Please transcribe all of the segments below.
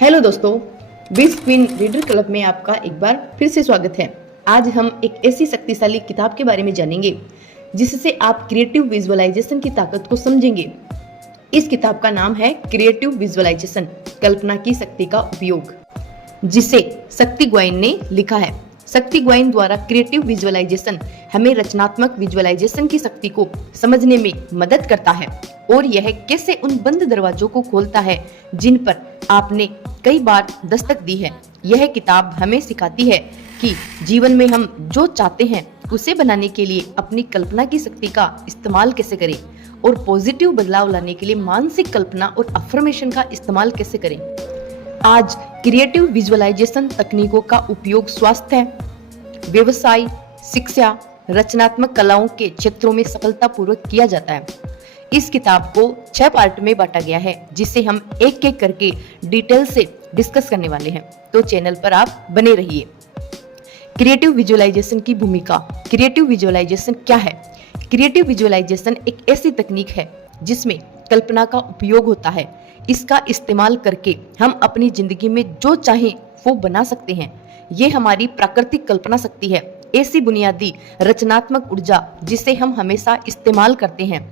Hello दोस्तों, big screen reader club में आपका एक बार फिर से स्वागत है। आज हम एक ऐसी शक्तिशाली किताब के बारे में जानेंगे जिससे आप क्रिएटिव विजुअलाइजेशन की ताकत को समझेंगे। इस किताब का नाम है क्रिएटिव विजुअलाइजेशन, कल्पना की शक्ति का उपयोग, जिसे शक्ति ग्वाइन ने लिखा है। शक्ति ग्वाइन द्वारा क्रिएटिव विजुअलाइजेशन हमें रचनात्मक विजुअलाइजेशन की शक्ति को समझने में मदद करता है और यह कैसे उन बंद दरवाजों को खोलता है जिन पर आपने कई बार दस्तक दी है। यह किताब हमें सिखाती है कि जीवन में हम जो चाहते हैं उसे बनाने के लिए अपनी कल्पना की शक्ति का इस्तेमाल कैसे करें और पॉजिटिव बदलाव लाने के लिए मानसिक कल्पना और अफर्मेशन का इस्तेमाल कैसे करें। आज क्रिएटिव विजुअलाइजेशन तकनीकों का उपयोग स्वास्थ्य, व्यवसाय, शिक्षा, रचनात्मक कलाओं के क्षेत्रों में सफलतापूर्वक किया जाता है। इस किताब को 6 पार्ट में बांटा गया है, जिसे हम एक एक करके डिटेल से डिस्कस करने वाले हैं, तो चैनल पर आप बने रहिए। क्रिएटिव विजुअलाइजेशन की भूमिका। क्रिएटिव विजुअलाइजेशन क्या है? क्रिएटिव विजुअलाइजेशन एक ऐसी तकनीक है जिसमें कल्पना का उपयोग होता है। इसका इस्तेमाल करके हम अपनी जिंदगी में जो चाहें वो बना सकते हैं। ये हमारी प्राकृतिक कल्पना शक्ति है, ऐसी बुनियादी रचनात्मक ऊर्जा जिसे हम हमेशा इस्तेमाल करते हैं,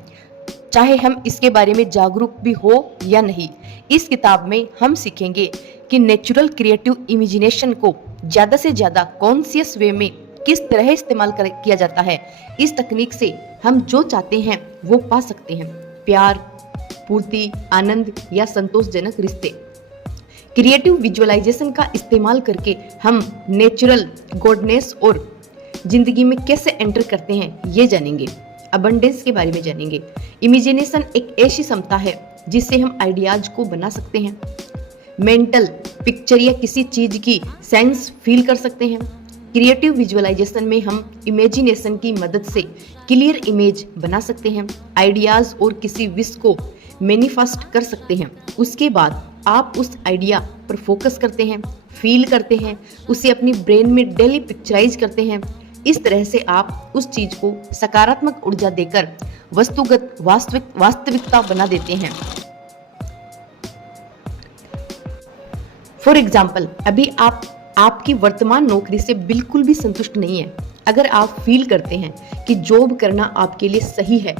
चाहे हम इसके बारे में जागरूक भी हो या नहीं। इस किताब में हम सीखेंगे कि नेचुरल क्रिएटिव इमेजिनेशन को ज्यादा से ज्यादा कॉन्शियस वे में किस तरह इस्तेमाल किया जाता है। इस तकनीक से हम जो चाहते हैं वो पा सकते हैं। प्यार, पूर्ति, आनंद या संतोषजनक रिश्ते। क्रिएटिव विजुअलाइजेशन का इस्तेमाल करके हम नेचुरल गॉडनेस और जिंदगी में कैसे एंटर करते हैं ये जानेंगे। अबंडेंस के बारे में जानेंगे। इमेजिनेशन एक ऐसी क्षमता है जिससे हम आइडियाज को बना सकते हैं, मेंटल पिक्चर या किसी चीज की सेंस फील कर सकते हैं। क्रिएटिव विजुअलाइजेशन में हम इमेजिनेशन की मदद से क्लियर इमेज बना सकते हैं, आइडियाज और किसी विश को मैनिफेस्ट कर सकते हैं। उसके बाद आप उस आइडिया पर फोकस करते हैं, फील करते हैं, उसे अपनी ब्रेन में डेली पिक्चराइज करते हैं। इस तरह से आप उस चीज को सकारात्मक ऊर्जा देकर वस्तुगत वास्तविकता बना देते हैं। फॉर एग्जाम्पल, अभी आप आपकी वर्तमान नौकरी से बिल्कुल भी संतुष्ट नहीं है। अगर आप फील करते हैं कि जॉब करना आपके लिए सही है,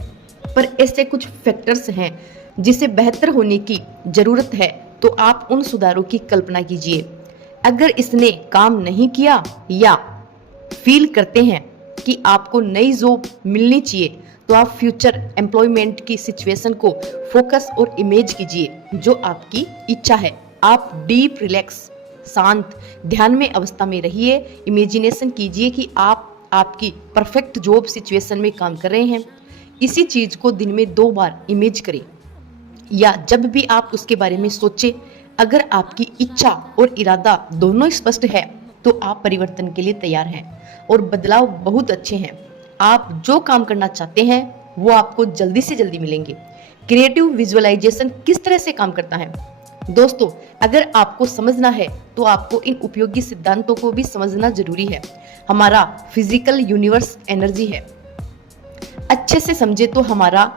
पर ऐसे कुछ फैक्टर्स हैं जिसे बेहतर होने की जरूरत है, तो आप उन सुधारों की कल्पना कीजिए। अगर इसने काम नहीं किया या फील करते हैं कि आपको नई जॉब मिलनी चाहिए, तो आप फ्यूचर एम्प्लॉयमेंट की सिचुएशन को फोकस और इमेज कीजिए जो आपकी इच्छा है। आप डीप रिलैक्स, शांत, ध्यान में अवस्था में रहिए। इमेजिनेशन कीजिए कि आप आपकी परफेक्ट जॉब सिचुएशन में काम कर रहे हैं। इसी चीज को दिन में 2 बार इमेज करें या जब भी आप उसके बारे में सोचें। अगर आपकी इच्छा और इरादा दोनों स्पष्ट है तो आप परिवर्तन के लिए तैयार हैं और बदलाव बहुत अच्छे हैं। आप जो काम करना चाहते हैं वो आपको जल्दी से जल्दी मिलेंगे। क्रिएटिव विजुअलाइजेशन किस तरह से काम करता है? दोस्तों, अगर आपको समझना है तो आपको इन उपयोगी सिद्धांतों को भी समझना जरूरी है। हमारा फिजिकल यूनिवर्स एनर्जी है। अच्छे से समझे तो हमारा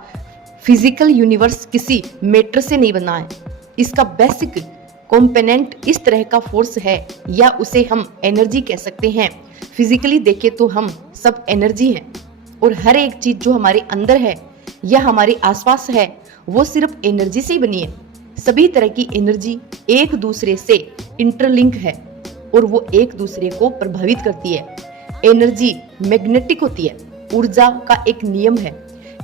फिजिकल यूनिवर्स किसी मैटर से नहीं बना है। इसका बेसिक कंपोनेंट इस तरह का फोर्स है, या उसे हम एनर्जी कह सकते हैं। फिजिकली देखें तो हम सब एनर्जी हैं और हर एक चीज जो हमारे अंदर है या हमारे आसपास है वो सिर्फ एनर्जी से ही बनी है। सभी तरह की एनर्जी एक दूसरे से इंटरलिंक है और वो एक दूसरे को प्रभावित करती है। एनर्जी मैग्नेटिक होती है। ऊर्जा का एक नियम है,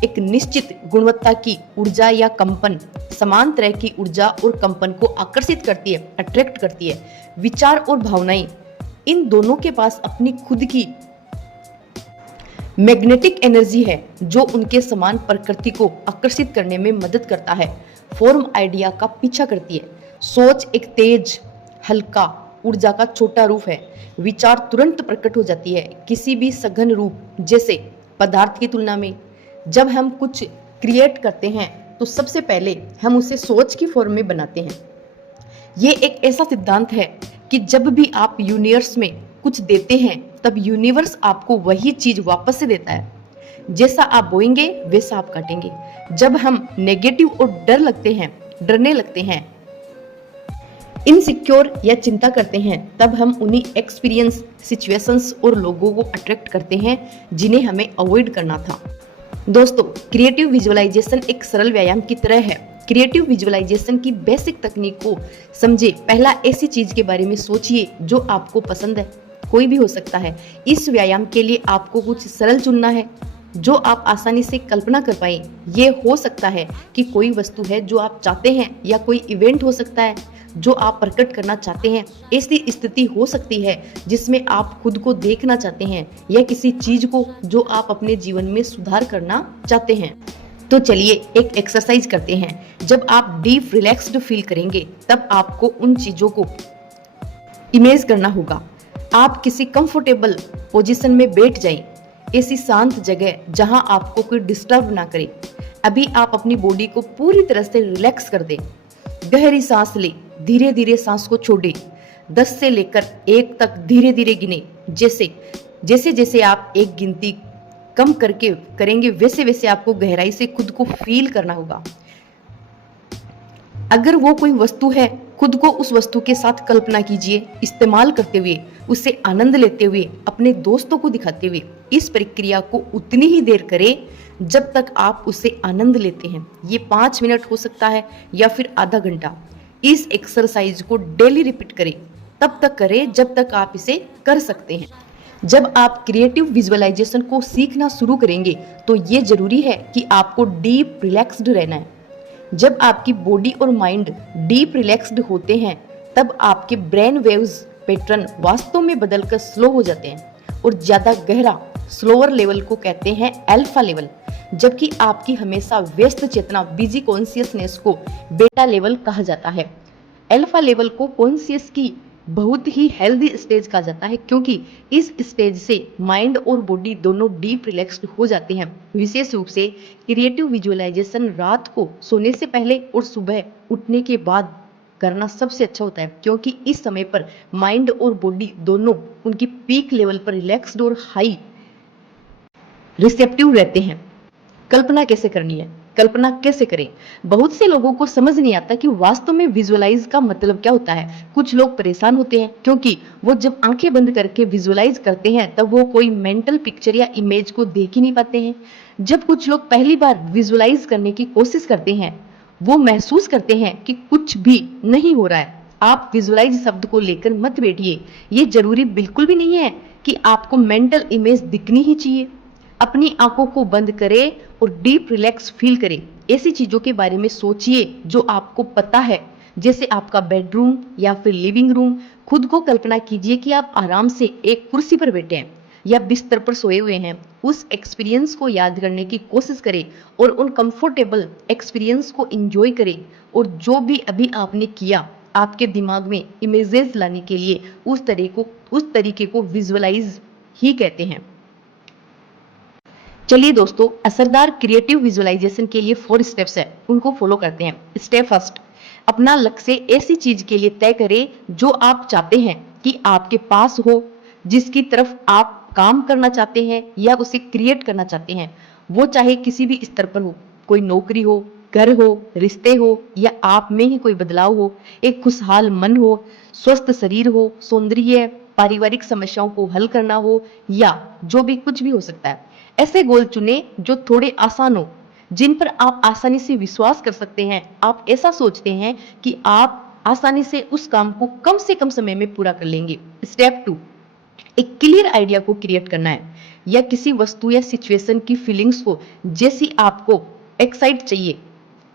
एक निश्चित गुणवत्ता की ऊर्जा या कंपन समान तरह की ऊर्जा और कंपन को आकर्षित करती है, अट्रैक्ट करती है। विचार और भावनाएं, इन दोनों के पास अपनी खुद की मैग्नेटिक एनर्जी है जो उनके समान प्रकृति को आकर्षित करने में मदद करता है। फॉर्म आइडिया का पीछा करती है। सोच एक तेज, हल्का ऊर्जा का छोटा रूप है। विचार तुरंत प्रकट हो जाती है किसी भी सघन रूप जैसे पदार्थ की तुलना में। जब हम कुछ क्रिएट करते हैं तो सबसे पहले हम उसे सोच की फॉर्म में बनाते हैं। ये एक ऐसा सिद्धांत है कि जब भी आप यूनिवर्स में कुछ देते हैं तब यूनिवर्स आपको वही चीज वापस से देता है। जैसा आप बोएंगे वैसा आप काटेंगे। जब हम नेगेटिव और डरने लगते हैं इनसिक्योर या चिंता करते हैं, तब हम उन्हीं एक्सपीरियंस, सिचुएशंस और लोगों को अट्रैक्ट करते हैं जिन्हें हमें अवॉइड करना था। दोस्तों, क्रिएटिव विजुअलाइजेशन एक सरल व्यायाम की तरह है। क्रिएटिव विजुअलाइजेशन की बेसिक तकनीक को समझे। पहला, ऐसी चीज के बारे में सोचिए जो आपको पसंद है, कोई भी हो सकता है। इस व्यायाम के लिए आपको कुछ सरल चुनना है जो आप आसानी से कल्पना कर पाए। ये हो सकता है कि कोई वस्तु है जो आप चाहते हैं, या कोई इवेंट हो सकता है जो आप प्रकट करना चाहते हैं। ऐसी स्थिति हो सकती है जिसमें आप खुद को देखना चाहते हैं, या किसी चीज को जो आप अपने जीवन में सुधार करना चाहते हैं। तो चलिए एक एक्सरसाइज करते हैं। जब आप डीप रिलैक्स्ड फील करेंगे, तब आपको उन चीजों को इमेज करना होगा। आप किसी कंफर्टेबल पोजीशन में बैठ जाएं, ऐसी शांत जगह जहां आपको कोई डिस्टर्ब ना करे। अभी आप अपनी बॉडी को पूरी तरह से रिलैक्स कर दें। गहरी सांस ले, धीरे धीरे सांस को छोड़े। 10 से लेकर 1 तक धीरे धीरे गिने। जैसे जैसे आप एक गिनती कम करके करेंगे, वैसे वैसे आपको गहराई से खुद को फील करना होगा। अगर वो कोई वस्तु है, खुद को उस वस्तु के साथ कल्पना कीजिए, इस्तेमाल करते हुए, उससे आनंद लेते हुए, अपने दोस्तों को दिखाते हुए। इस प्रक्रिया को उतनी ही देर करें जब तक आप उससे आनंद लेते हैं। ये 5 मिनट हो सकता है या फिर आधा घंटा। इस एक्सरसाइज को डेली रिपीट करें, तब तक करें जब तक आप इसे कर सकते हैं। जब आप क्रिएटिव विजुअलाइजेशन को सीखना शुरू करेंगे, तो ये जरूरी है कि आपको डीप रिलैक्स्ड रहना है। जब आपकी बॉडी और माइंड डीप रिलैक्स्ड होते हैं, तब आपके ब्रेन वेव्स पैटर्न वास्तव में बदलकर स्लो हो जाते हैं और ज्यादा गहरा, स्लोअर लेवल को कहते हैं अल्फा लेवल। जबकि आपकी हमेशा व्यस्त चेतना, बिजी कॉन्शियसनेस को बेटा लेवल कहा जाता है। अल्फा लेवल को कॉन्शियस की बहुत ही हेल्दी स्टेज कहा जाता है, क्योंकि इस स्टेज से माइंड और बॉडी दोनों डीप रिलैक्स्ड हो जाते हैं। विशेष रूप से क्रिएटिव विजुअलाइजेशन रात को सोने से पहले और सुबह उठने के बाद करना सबसे अच्छा होता है, क्योंकि इस समय पर माइंड और बॉडी दोनों उनकी पीक लेवल पर रिलैक्स्ड और हाई रिसेप्टिव रहते हैं। कल्पना कैसे करनी है, कल्पना कैसे करें? बहुत से लोगों को समझ नहीं आता कि वास्तव में विजुअलाइज का मतलब क्या होता है। कुछ लोग परेशान होते हैं क्योंकि वो जब आंखें बंद करके विजुअलाइज करते हैं, तब वो कोई मेंटल पिक्चर या इमेज को देख ही नहीं पाते हैं। जब कुछ लोग पहली बार विजुअलाइज करने की कोशिश करते हैं, वो महसूस करते हैं कि कुछ भी नहीं हो रहा है। आप विजुअलाइज शब्द को लेकर मत बैठिए। ये जरूरी बिल्कुल भी नहीं है कि आपको मेंटल इमेज दिखनी ही चाहिए। अपनी आंखों को बंद करें और डीप रिलैक्स फील करें। ऐसी चीजों के बारे में सोचिए जो आपको पता है, जैसे आपका बेडरूम या फिर लिविंग रूम। खुद को कल्पना कीजिए कि आप आराम से एक कुर्सी पर बैठे हैं या बिस्तर पर सोए हुए हैं। उस एक्सपीरियंस को याद करने की कोशिश करें और उन कंफर्टेबल एक्सपीरियंस को एंजॉय करें। और जो भी अभी आपने किया, आपके दिमाग में इमेजेस लाने के लिए उस तरीके को विजुअलाइज ही कहते हैं। चलिए दोस्तों, असरदार क्रिएटिव विजुअलाइजेशन के लिए 4 स्टेप्स है, उनको फॉलो करते हैं। स्टेप फर्स्ट, अपना लक्ष्य ऐसी चीज के लिए तय करें जो आप चाहते हैं कि आपके पास हो, जिसकी तरफ आप काम करना चाहते हैं या उसे क्रिएट करना चाहते हैं। वो चाहे किसी भी स्तर पर हो, कोई नौकरी हो, घर हो, रिश्ते हो, या आप में ही कोई बदलाव हो, एक खुशहाल मन हो, स्वस्थ शरीर हो, सौंदर्य, पारिवारिक समस्याओं को हल करना हो, या जो भी कुछ भी हो सकता है। ऐसे गोल चुने जो थोड़े आसान हो, जिन पर आप आसानी से विश्वास कर सकते हैं। आप ऐसा सोचते हैं कि आप आसानी से उस काम को कम से कम समय में पूरा कर लेंगे। स्टेप 2, एक क्लियर आइडिया को क्रिएट करना है, या किसी वस्तु या सिचुएशन की फीलिंग्स को जैसी आपको एक्साइट चाहिए,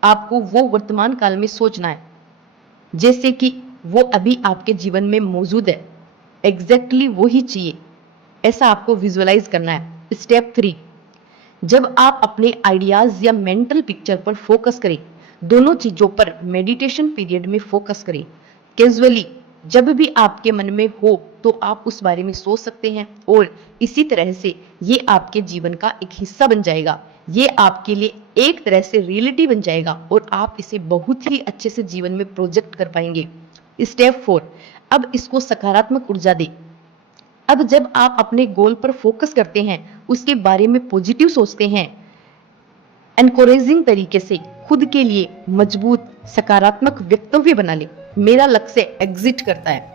आपको वो वर्तमान काल में सोचना है, जैसे कि वो अभी आपके जीवन में मौजूद है, एग्जैक्टली वो ही चाहिए, ऐसा आपको विजुअलाइज करना है। स्टेप 3, जब आप अपने आइडियाज या मेंटल पिक्चर पर फोकस करें, दोनों चीजों पर मेडिटेशन पीरियड में फोकस करें। कैजुअली जब भी आपके मन में हो तो आप उस बारे में सोच सकते हैं, और इसी तरह से ये आपके जीवन का एक हिस्सा बन जाएगा। ये आपके लिए एक तरह से रियलिटी बन जाएगा और आप इसे बहुत ही अच्छे से जीवन में प्रोजेक्ट कर पाएंगे। स्टेप 4, अब इसको सकारात्मक ऊर्जा दें। अब जब आप अपने गोल पर फोकस करते हैं, उसके बारे में पॉजिटिव सोचते हैं, एनकरेजिंग तरीके से खुद के लिए मजबूत सकारात्मक वक्तव्य बना लें। मेरा लक्ष्य एग्जिट करता है,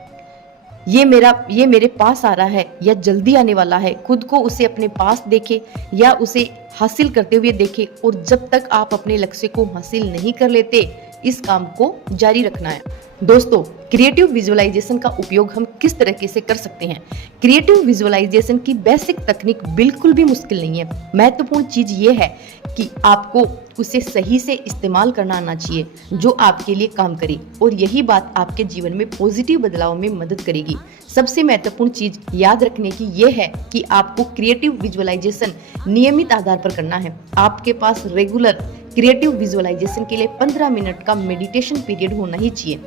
ये मेरे पास आ रहा है या जल्दी आने वाला है, खुद को उसे अपने पास देखे या उसे हासिल करते हुए देखे। और जब तक आप अपने लक्ष्य को हासिल नहीं कर लेते, इस काम को जारी रखना है। दोस्तों, क्रिएटिव विजुअलाइजेशन का उपयोग हम किस तरीके से कर सकते हैं? क्रिएटिव विजुअलाइजेशन की बेसिक तकनीक बिल्कुल भी मुश्किल नहीं है। महत्वपूर्ण चीज ये है कि आपको उसे सही से इस्तेमाल करना आना चाहिए, जो आपके लिए काम करे, और यही बात आपके जीवन में पॉजिटिव बदलाव में मदद करेगी। सबसे महत्वपूर्ण चीज याद रखने की ये है कि आपको क्रिएटिव विजुअलाइजेशन नियमित आधार पर करना है। आपके पास रेगुलर क्रिएटिव विजुअलाइजेशन के लिए 15 मिनट का मेडिटेशन पीरियड होना ही चाहिए,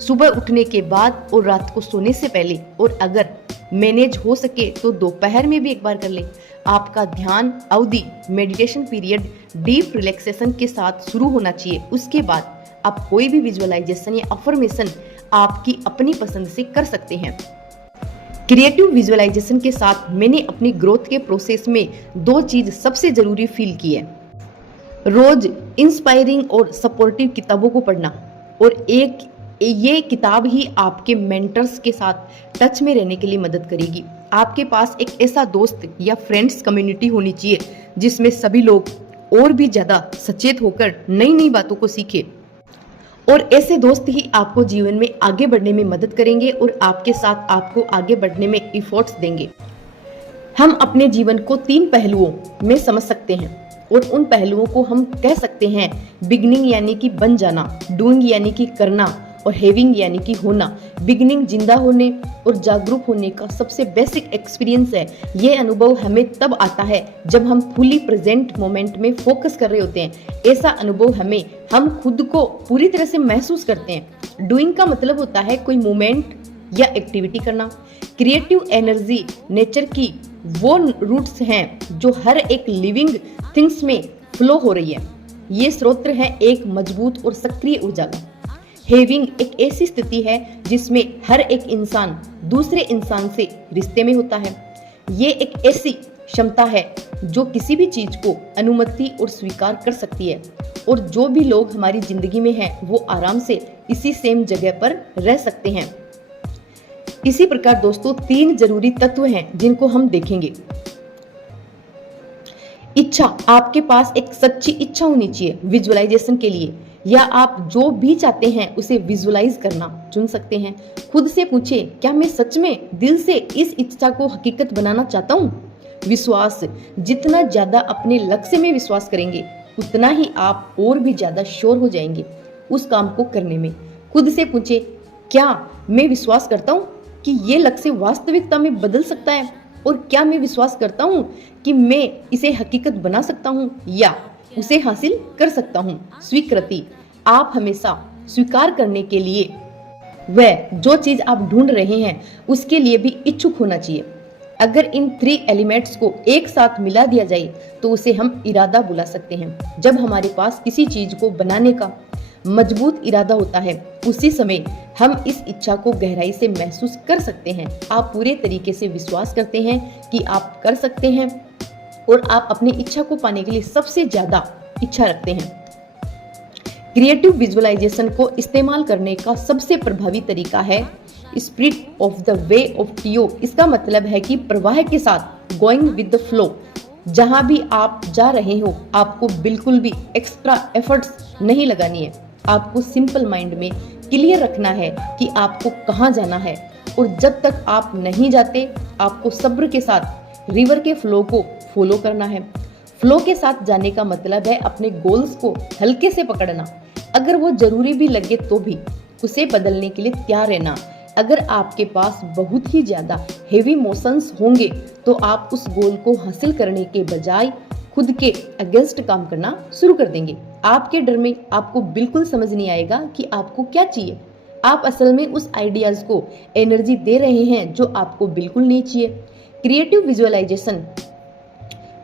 सुबह उठने के बाद और रात को सोने से पहले, और अगर मैनेज हो सके तो दोपहर में भी एक बार कर ले। आपका ध्यान अवधि मेडिटेशन पीरियड डीप रिलैक्सेशन के साथ शुरू होना चाहिए। उसके बाद आप कोई भी विजुअलाइजेशन या अफर्मेशन आपकी अपनी पसंद से कर सकते हैं। क्रिएटिव विजुअलाइजेशन के साथ मैंने अपनी ग्रोथ के प्रोसेस में 2 चीज सबसे जरूरी फील की है। रोज इंस्पायरिंग और सपोर्टिव किताबों को पढ़ना, और ये किताब ही आपके मेंटर्स के साथ टच में रहने के लिए मदद करेगी। आपके पास एक ऐसा दोस्त या फ्रेंड्स कम्युनिटी होनी चाहिए जिसमें सभी लोग और भी ज्यादा सचेत होकर नई नई बातों को सीखे, और ऐसे दोस्त ही आपको जीवन में आगे बढ़ने में मदद करेंगे और आपके साथ आपको आगे बढ़ने में एफर्ट्स देंगे। हम अपने जीवन को 3 पहलुओं में समझ सकते हैं, और उन पहलुओं को हम कह सकते हैं बिगिनिंग यानी कि बन जाना, डूइंग यानी कि करना, और हैविंग यानी कि होना। बिगिनिंग जिंदा होने और जागरूक होने का सबसे बेसिक एक्सपीरियंस है। ये अनुभव हमें तब आता है जब हम फुली प्रेजेंट मोमेंट में फोकस कर रहे होते हैं। ऐसा अनुभव हम खुद को पूरी तरह से महसूस करते हैं। डूइंग का मतलब होता है कोई मूवमेंट या एक्टिविटी करना। क्रिएटिव एनर्जी नेचर की वो रूट्स हैं जो हर एक लिविंग थिंग्स में फ्लो हो रही है। ये स्रोत है एक मजबूत और सक्रिय ऊर्जा का। हैविंग एक ऐसी स्थिति है जिसमें हर एक इंसान दूसरे इंसान से रिश्ते में होता है। ये एक ऐसी क्षमता है जो किसी भी चीज को अनुमति और स्वीकार कर सकती है, और जो भी लोग हमारी जिंदगी में हैं वो आराम से इसी सेम जगह पर रह सकते हैं। इसी प्रकार दोस्तों 3 जरूरी तत्व हैं जिनको हम देखेंगे। इच्छा, आपके पास एक सच्ची इच्छा होनी चाहिए विजुअलाइजेशन के लिए, या आप जो भी चाहते हैं उसे विजुअलाइज करना चुन सकते हैं। खुद से पूछें, क्या मैं सच में दिल से इस इच्छा को हकीकत बनाना चाहता हूँ? विश्वास, जितना ज्यादा अपने लक्ष्य में विश्वास करेंगे उतना ही आप और भी ज्यादा श्योर हो जाएंगे उस काम को करने में। खुद से पूछें, क्या मैं विश्वास करता हूँ कि ये लक्ष्य वास्तविकता में बदल सकता है, और क्या मैं विश्वास करता हूँ कि मैं इसे हकीकत बना सकता हूँ या उसे हासिल कर सकता हूँ। स्वीकृति, आप हमेशा स्वीकार करने के लिए वह जो चीज आप ढूंढ रहे हैं उसके लिए भी इच्छुक होना चाहिए। अगर इन 3 एलिमेंट्स को एक साथ मिला दिया जाए तो उसे हम इरादा बुला सकते हैं। जब हमारे पास किसी चीज को बनाने का मजबूत इरादा होता है, उसी समय हम इस इच्छा को गहराई से महसूस कर सकते हैं। आप पूरे तरीके से विश्वास करते हैं कि आप कर सकते हैं, और आप अपनी इच्छा को पाने के लिए सबसे ज्यादा इच्छा रखते हैं। क्रिएटिव विजुअलाइजेशन को इस्तेमाल करने का सबसे प्रभावी तरीका है spirit of the way of TO. इसका मतलब है कि प्रवाह के साथ, गोइंग विद द फ्लो। जहां भी आप जा रहे हो आपको बिल्कुल भी एक्स्ट्रा एफर्ट्स नहीं लगानी है। आपको सिंपल माइंड में क्लियर रखना है कि आपको कहां जाना है, और जब तक आप नहीं जाते आपको सब्र के साथ रिवर के फ्लो को फॉलो करना है। फ्लो के साथ जाने का मतलब है अपने गोल्स को हल्के से पकड़ना, अगर वो जरूरी भी लगे तो भी उसे बदलने के लिए तैयार रहना। अगर आपके पास बहुत ही ज्यादा हेवी मोशंस होंगे तो आप उस गोल को हासिल करने के बजाय खुद के अगेंस्ट काम करना शुरू कर देंगे। आपके डर में आपको बिल्कुल समझ नहीं आएगा कि आपको क्या चाहिए। आप असल में उस आइडियाज को एनर्जी दे रहे हैं जो आपको बिल्कुल नहीं चाहिए। क्रिएटिव विजुअलाइजेशन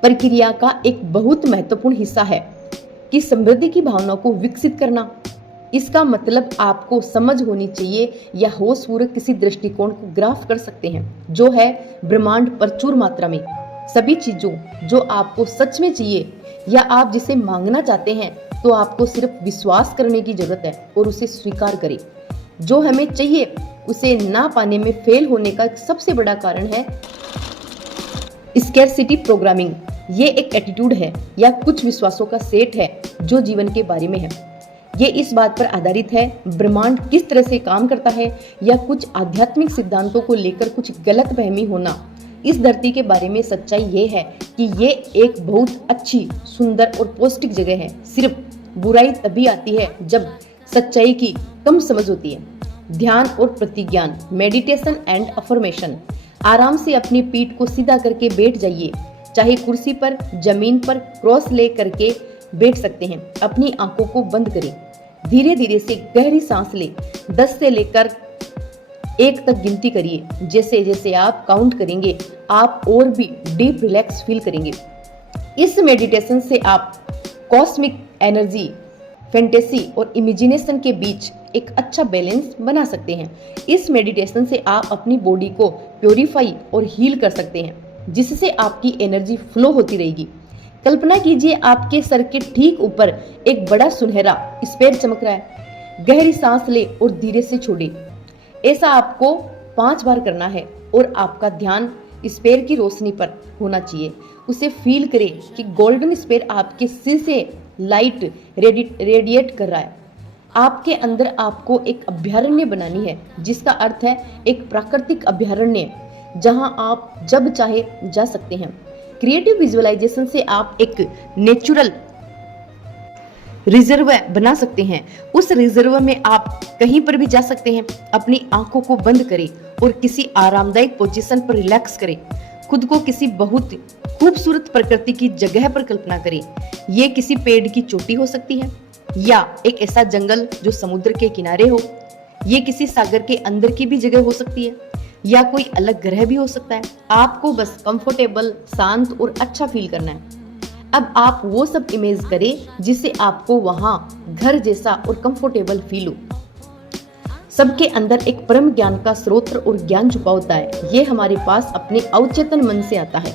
प्रक्रिया का एक बहुत महत्वपूर्ण हिस्सा है कि समृद्धि की भावना को विकसित करना। इसका मतलब आपको समझ होनी चाहिए या होशपूर्वक किसी दृष्टिकोण को ग्राफ कर सकते हैं, जो है ब्रह्मांड प्रचुर मात्रा में सभी चीजों जो आपको सच में चाहिए या आप जिसे मांगना चाहते हैं, तो आपको सिर्फ विश्वास करने की जरूरत है और उसे स्वीकार करें। जो हमें चाहिए उसे ना पाने में फेल होने का सबसे बड़ा कारण है स्कैरसिटी प्रोग्रामिंग। ये एक एटीट्यूड है या कुछ विश्वासों का सेट है जो जीवन के बारे में है। ये इस बात पर आधारित है ब्रह्मांड किस तरह से काम करता है या कुछ आध्यात्मिक सिद्धांतों को लेकर कुछ गलतफहमी होना। इस धरती के बारे में सच्चाई ये है कि ये एक बहुत अच्छी, सुंदर और पौष्टिक जगह है। सिर्फ बुराई तभी आती है जब सच्चाई की कम समझ होती है। ध्यान और प्रतिज्ञान, मेडिटेशन एंड अफर्मेशन। आराम से अपनी पीठ को सीधा करके बैठ जाइए, चाहे कुर्सी पर, जमीन पर क्रॉस ले करके बैठ सकते हैं। अपनी आंखों को बंद करें, धीरे धीरे से गहरी सांस लें। 10 से लेकर 1 तक गिनती करिए। जैसे जैसे आप काउंट करेंगे आप और भी डीप रिलैक्स फील करेंगे। इस मेडिटेशन से आप कॉस्मिक एनर्जी, फैंटेसी और इमेजिनेशन के बीच एक अच्छा बैलेंस बना सकते हैं। इस मेडिटेशन से आप अपनी बॉडी को प्योरीफाई और हील कर सकते हैं, जिससे आपकी एनर्जी फ्लो होती रहेगी। कल्पना कीजिए आपके सर के ठीक ऊपर एक बड़ा सुनहरा स्फेयर चमक रहा है। गहरी सांस ले और धीरे से छोड़े। ऐसा आपको 5 बार करना है और आपका ध्यान स्फेयर की रोशनी पर होना चाहिए। उसे फील करें कि गोल्डन स्फेयर आपके सिर से लाइट रेडिएट कर रहा है। आपके अंदर आपको एक अभयारण्य बनानी है, जिसका अर्थ है एक प्राकृतिक अभयारण्य जहां आप जब चाहे जा सकते हैं। क्रिएटिव विजुअलाइजेशन से आप एक नेचुरल रिजर्व बना सकते हैं। उस रिजर्व में आप कहीं पर भी जा सकते हैं। अपनी आंखों को बंद करें और किसी आरामदायक पोजीशन पर रिलैक्स करें। खुद को किसी बहुत खूबसूरत प्रकृति की जगह पर कल्पना करें। ये किसी पेड़ की चोटी हो सकती है या एक ऐसा जंगल जो समुद्र के किनारे हो। ये किसी सागर के अंदर की भी जगह हो सकती है या कोई अलग ग्रह भी हो सकता है। आपको बस कंफर्टेबल, शांत और अच्छा फील करना है। अब आप वो सब इमेज करें जिससे आपको वहां घर जैसा और कंफर्टेबल फील हो। सबके अंदर एक परम ज्ञान का स्रोत और ज्ञान छुपा होता है। ये हमारे पास अपने अवचेतन मन से आता है,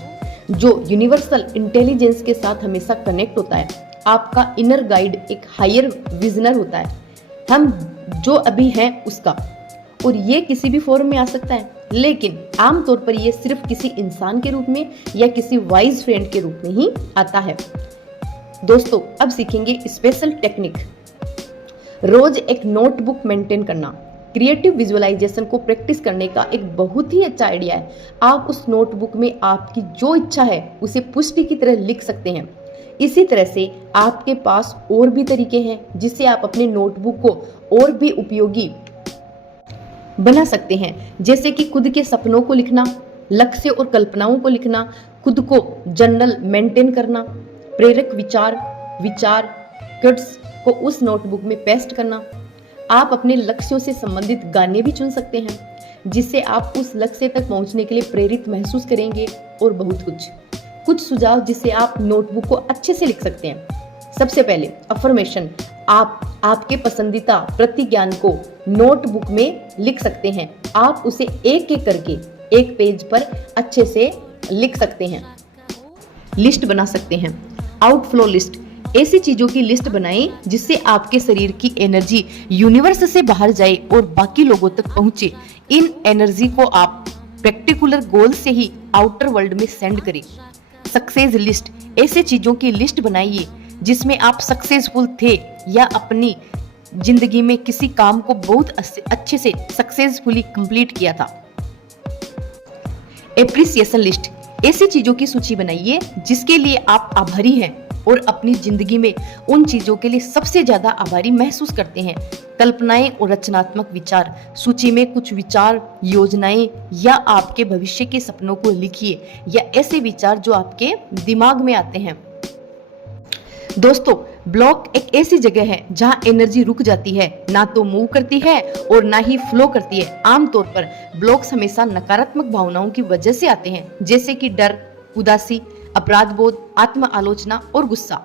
जो यूनिवर्सल इंटेलिजेंस के साथ हमेशा कनेक्ट होता है। आपका इनर गाइड एक हायर विजनर होता है, हम जो अभी हैं उसका। और ये किसी भी फॉर्म में आ सकता है, लेकिन आमतौर पर ये सिर्फ किसी इंसान के रूप में या किसी वाइज फ्रेंड के रूप में ही आता है। दोस्तों, अब सीखेंगे स्पेशल टेक्निक। रोज एक नोटबुक मेंटेन करना क्रिएटिव विजुअलाइजेशन को प्रैक्टिस करने का एक बहुत ही अच्छा आइडिया है। आप उस नोटबुक में आपकी जो इच्छा है उसे पुष्टि की तरह लिख सकते हैं। इसी तरह से आपके पास और भी तरीके हैं जिससे आप अपने नोटबुक को और भी उपयोगी बना सकते हैं, जैसे कि खुद के सपनों को लिखना, लक्ष्य और कल्पनाओं को लिखना, खुद को जर्नल मेंटेन करना, प्रेरक विचार कट्स को उस नोटबुक में पेस्ट करना। आप अपने लक्ष्यों से संबंधित गाने भी चुन सकते हैं, जिससे आप उस लक्ष्य तक पहुंचने के लिए प्रेरित महसूस करेंगे। और बहुत कुछ सुझाव जिससे आप नोटबुक को अच्छे से लिख सकते हैं। सबसे पहले अफर्मेशन। आप आपके पसंदीदा प्रतिज्ञान को नोटबुक में लिख सकते हैं। आप उसे एक एक करके एक पेज पर अच्छे से लिख सकते हैं। लिस्ट बना सकते हैं। Outflow list. ऐसी चीजों की लिस्ट बनाएं जिससे आपके शरीर की एनर्जी यूनिवर्स से बाहर जाए और बाकी लोगों तक पहुंचे। इन एनर्जी को आप पर्टिकुलर गोल से ही आउटर वर्ल्ड में सेंड करें। Success list. ऐसे चीजों की लिस्ट बनाइए जिसमें आप सक्सेसफुल थे या अपनी जिंदगी में किसी काम को बहुत अच्छे से सक्सेसफुली कंप्लीट किया था। Appreciation list. ऐसी चीजों की सूची बनाइए जिसके लिए आप आभारी हैं और अपनी जिंदगी में उन चीजों के लिए सबसे ज्यादा आभारी महसूस करते हैं। कल्पनाएं और रचनात्मक विचार। सूची में कुछ विचार, योजनाएं या आपके भविष्य के सपनों को लिखिए या ऐसे विचार जो आपके दिमाग में आते हैं। दोस्तों, ब्लॉक एक ऐसी जगह है जहां एनर्जी रुक जाती है, ना तो मूव करती है और ना ही फ्लो करती है। आमतौर पर ब्लॉक्स हमेशा नकारात्मक भावनाओं की वजह से आते हैं, जैसे कि डर, उदासी, अपराध बोध, आत्म आलोचना और गुस्सा।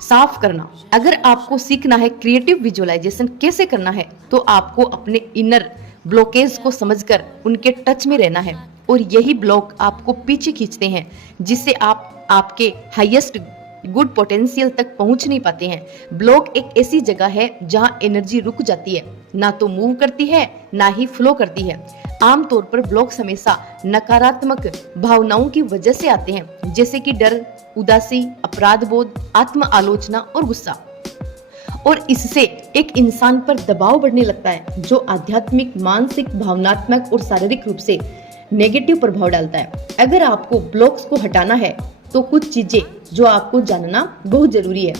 साफ करना। अगर आपको सीखना है क्रिएटिव विजुअलाइजेशन कैसे करना है, तो आपको अपने इनर ब्लॉकेज को समझकर उनके टच में रहना है, और यही ब्लॉक आपको पीछे खींचते हैं, जिससे आप आपके हाईएस्ट गुड पोटेंशियल तक पहुंच नहीं पाते हैं। ब्लॉक एक ऐसी जगह है जहां एनर्जी रुक जाती है, ना तो मूव करती है ना ही फ्लो करती है। आमतौर पर ब्लॉक्स हमेशा नकारात्मक भावनाओं की वजह से आते हैं, जैसे कि डर, उदासी, अपराध बोध, आत्म आलोचना और गुस्सा। और इससे एक इंसान पर दबाव बढ़ने लगता है जो आध्यात्मिक, मानसिक, भावनात्मक और शारीरिक रूप से नेगेटिव प्रभाव डालता है। अगर आपको ब्लॉक्स को हटाना है तो कुछ चीजें जो आपको जानना बहुत जरूरी है।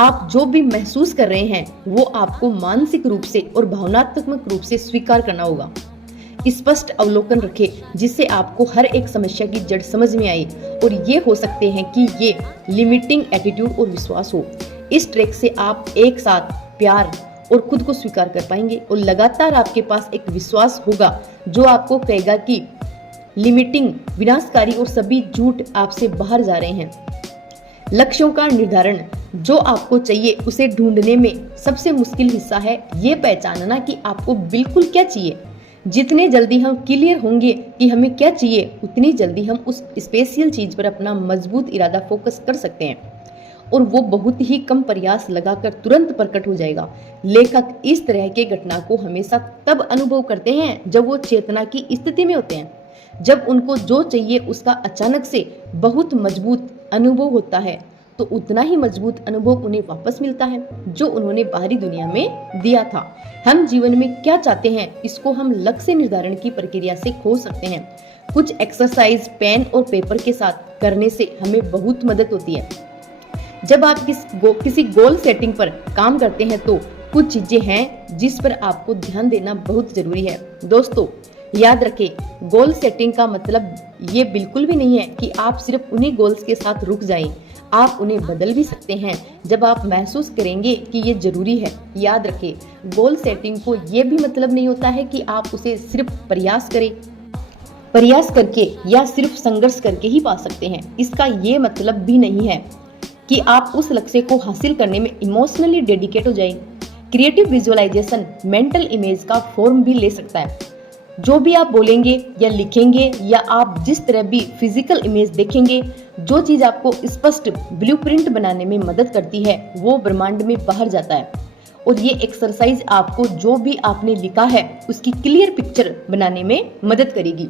आप जो भी महसूस कर रहे हैं वो आपको मानसिक रूप से और भावनात्मक रूप से स्वीकार करना होगा। स्पष्ट अवलोकन रखें जिससे आपको हर एक समस्या की जड़ समझ में आए, और ये हो सकते हैं कि ये लिमिटिंग एटीट्यूड और विश्वास हो। इस ट्रैक से आप एक साथ प्यार और खुद को स्वीकार कर पाएंगे, और लगातार आपके पास एक विश्वास होगा जो आपको कहेगा कि लिमिटिंग, विनाशकारी और सभी झूठ आपसे बाहर जा रहे हैं। लक्ष्यों का निर्धारण, जो आपको चाहिए उसे ढूंढने में सबसे मुश्किल हिस्सा है ये पहचानना कि आपको बिल्कुल क्या चाहिए। जितने जल्दी हम क्लियर होंगे कि हमें क्या चाहिए, उतनी जल्दी हम उस स्पेशल चीज पर अपना मजबूत इरादा फोकस कर सकते हैं, और वो बहुत ही कम प्रयास लगाकर तुरंत प्रकट हो जाएगा। लेखक इस तरह के घटना को हमेशा तब अनुभव करते हैं जब वो चेतना की स्थिति में होते हैं, जब उनको जो चाहिए उसका अचानक से बहुत मजबूत अनुभव होता है, तो उतना ही मजबूत अनुभव उन्हें वापस मिलता है जो उन्होंने बाहरी दुनिया में दिया था। हम जीवन में क्या चाहते हैं इसको हम लक्ष्य निर्धारण की प्रक्रिया से खोज सकते हैं। कुछ एक्सरसाइज पेन और पेपर के साथ करने से हमें बहुत मदद होती है। जब आप किसी गोल सेटिंग पर काम करते हैं तो कुछ चीजें हैं जिस पर आपको ध्यान देना बहुत जरूरी है। दोस्तों, याद रखें, गोल सेटिंग का मतलब ये बिल्कुल भी नहीं है कि आप सिर्फ उन्हीं गोल्स के साथ रुक जाएं। आप उन्हें बदल भी सकते हैं जब आप महसूस करेंगे कि ये जरूरी है। याद रखें, गोल सेटिंग को ये भी मतलब नहीं होता है कि आप उसे सिर्फ प्रयास करके या सिर्फ संघर्ष करके ही पा सकते हैं। इसका ये मतलब भी नहीं है कि आप उस लक्ष्य को हासिल करने में इमोशनली डेडिकेट हो जाएं। क्रिएटिव विजुअलाइजेशन मेंटल इमेज का फॉर्म भी ले सकता है। जो भी आप बोलेंगे या लिखेंगे या आप जिस तरह भी फिजिकल इमेज देखेंगे, जो चीज आपको स्पष्ट ब्लूप्रिंट बनाने में मदद करती है वो ब्रह्मांड में बाहर जाता है। और ये एक्सरसाइज आपको जो भी आपने लिखा है उसकी क्लियर पिक्चर बनाने में मदद करेगी।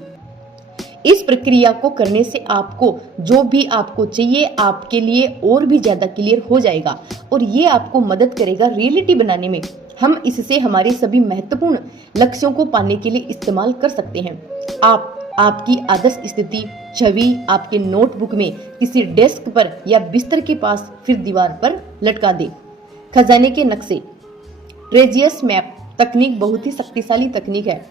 इस प्रक्रिया को करने से आपको जो भी आपको चाहिए आपके लिए और भी ज्यादा क्लियर हो जाएगा, और ये आपको मदद करेगा रियलिटी बनाने में। हम इससे हमारे सभी महत्वपूर्ण लक्ष्यों को पाने के लिए इस्तेमाल कर सकते हैं। आपकी आदर्श स्थिति छवि आपके नोटबुक में किसी डेस्क पर या बिस्तर के पास फिर दीवार पर लटका दे। खजाने के नक्शे, ट्रेजियर्स मैप तकनीक बहुत ही शक्तिशाली तकनीक है।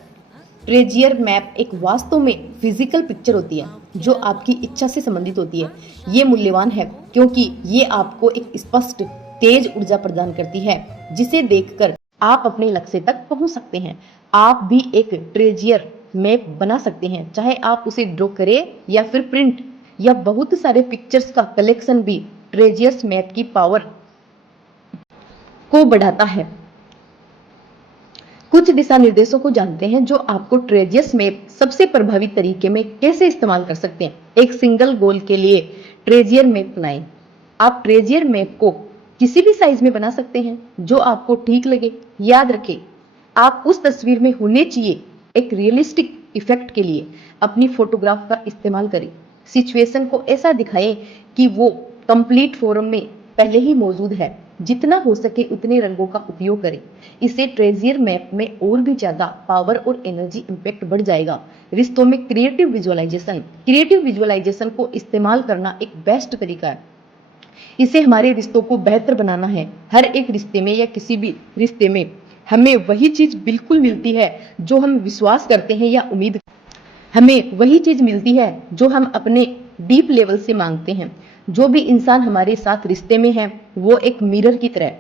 ट्रेजियर मैप एक वास्तव में फिजिकल पिक्चर होती है जो आपकी इच्छा से संबंधित होती है। ये मूल्यवान है क्योंकि ये आपको एक स्पष्ट तेज ऊर्जा प्रदान करती है जिसे देखकर आप अपने लक्ष्य तक पहुंच सकते हैं। आप भी एक ट्रेजियर मैप बना सकते हैं, चाहे आप उसे ड्रॉ करें या फिर प्रिंट, या बहुत सारे पिक्चर्स का कलेक्शन भी ट्रेजियर्स मैप की पावर को बढ़ाता है। कुछ दिशा निर्देशों को जानते हैं जो आपको ट्रेजियर्स मैप सबसे प्रभावी तरीके में कैसे इस्तेमाल कर सकते हैं। एक सिंगल गोल के लिए ट्रेजियर मैप बनाएं। आप ट्रेजियर मैप को किसी भी साइज में बना सकते हैं जो आपको ठीक लगे। याद रखें, आप उस तस्वीर में होने चाहिए। एक रियलिस्टिक इफेक्ट के लिए अपनी फोटोग्राफ का इस्तेमाल करें। सिचुएशन को ऐसा दिखाएं कि वो कंप्लीट फॉर्म में पहले ही मौजूद है। जितना हो सके उतने रंगों का उपयोग करें। इससे ट्रेजियर मैप में और भी ज्यादा पावर और एनर्जी इंपैक्ट बढ़ जाएगा। रिश्तों में क्रिएटिव विजुअलाइजेशन को इस्तेमाल करना एक बेस्ट तरीका है। इसे हमारे रिश्तों को बेहतर बनाना है। हर एक रिश्ते में या किसी भी रिश्ते में हमें वही चीज बिल्कुल मिलती है जो हम विश्वास करते हैं या उम्मीद, हमें वही चीज मिलती है जो हम अपने डीप लेवल से मांगते हैं। जो भी इंसान हमारे साथ रिश्ते में है वो एक मिरर की तरह,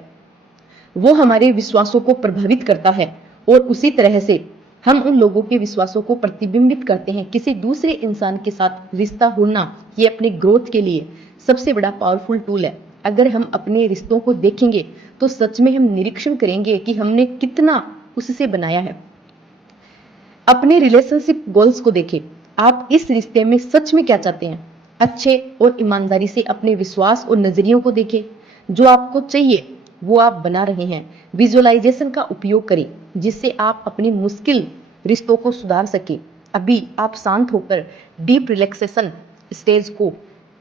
वो हमारे विश्वासों को प्रभावित करता है, और उसी तरह से हम उन लोगों के विश्वासों को प्रतिबिंबित करते हैं। किसी दूसरे इंसान के साथ रिश्ता होना ये अपने ग्रोथ के लिए सबसे बड़ा पावरफुल टूल है। अगर हम अपने रिश्तों को देखेंगे तो सच में हम निरीक्षण करेंगे कि हमने कितना उससे बनाया है। अपने रिलेशनशिप गोल्स को देखें। आप इस रिश्ते में सच में क्या चाहते हैं? अच्छे और ईमानदारी से अपने विश्वास और नजरियों को देखें। जो आपको चाहिए वो आप बना रहे हैं। विजुअलाइजेशन का उपयोग करें जिससे आप अपनी मुश्किल रिश्तों को सुधार सके। अभी आप शांत होकर deep relaxation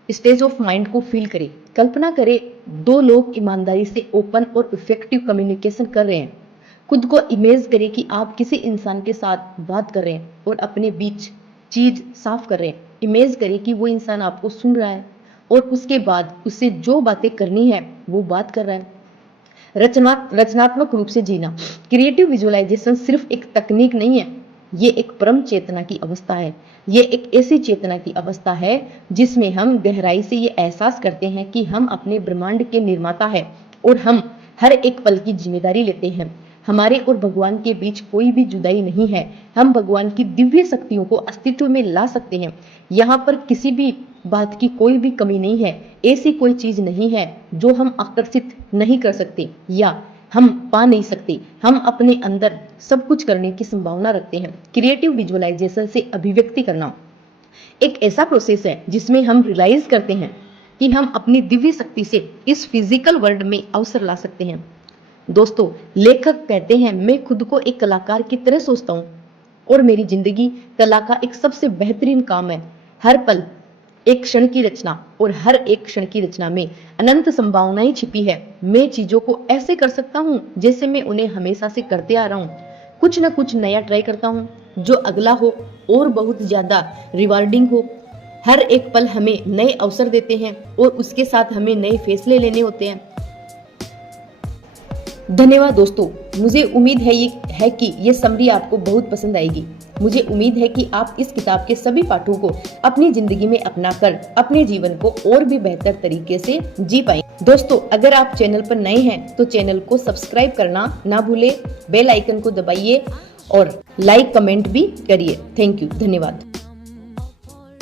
stage of mind को फील करें। कल्पना करें दो लोग ईमानदारी से ओपन और इफेक्टिव कम्युनिकेशन कर रहे हैं। खुद को इमेज करें कि आप किसी इंसान के साथ बात कर रहे हैं और अपने बीच चीज साफ कर रहे हैं। इमेज करें कि वो इंसान आपको सुन रहा है और उसके बाद उससे जो बातें करनी है वो बात कर रहा है। रचनात्मक रूप से जीना। क्रिएटिव विजुअलाइजेशन सिर्फ एक तकनीक नहीं है, ये एक परम चेतना की अवस्था है। ये एक ऐसी चेतना की अवस्था है जिसमें हम गहराई से ये एहसास करते हैं कि हम अपने ब्रह्मांड के निर्माता हैं और हम हर एक पल की जिम्मेदारी लेते हैं। हमारे और भगवान के बीच कोई भी जुदाई नहीं है। हम भगवान की दिव्य शक्तियों को अस्तित्व में ला सकते हैं। यहाँ पर किसी भी बात की कोई भी कमी नहीं है। ऐसी कोई चीज नहीं है जो हम आकर्षित नहीं कर सकते या हम पा नहीं सकते। हम अपने अंदर सब कुछ करने की संभावना रखते हैं। क्रिएटिव विजुअलाइजेशन से अभिव्यक्ति करना एक ऐसा प्रोसेस है जिसमें हम रियलाइज करते हैं कि हम अपनी दिव्य शक्ति से इस फिजिकल वर्ल्ड में अवसर ला सकते हैं। दोस्तों, लेखक कहते हैं मैं खुद को एक कलाकार की तरह सोचता हूँ और मेरी जिंदगी कला का एक सबसे बेहतरीन काम है। हर पल एक क्षण की रचना और हर एक क्षण की रचना में अनंत संभावनाएं छिपी है। मैं चीजों को ऐसे कर सकता हूँ जैसे मैं उन्हें हमेशा से करते आ रहा हूँ। कुछ ना कुछ नया ट्राई करता हूँ जो अगला हो और बहुत ज्यादा रिवार्डिंग हो। हर एक पल हमें नए अवसर देते हैं और उसके साथ हमें नए फैसले लेने होते हैं। धन्यवाद दोस्तों, मुझे उम्मीद है कि ये समरी आपको बहुत पसंद आएगी। मुझे उम्मीद है कि आप इस किताब के सभी पाठों को अपनी जिंदगी में अपनाकर अपने जीवन को और भी बेहतर तरीके से जी पाएंगे। दोस्तों, अगर आप चैनल पर नए हैं तो चैनल को सब्सक्राइब करना ना भूले, बेल आइकन को दबाइए और लाइक कमेंट भी करिए। थैंक यू, धन्यवाद।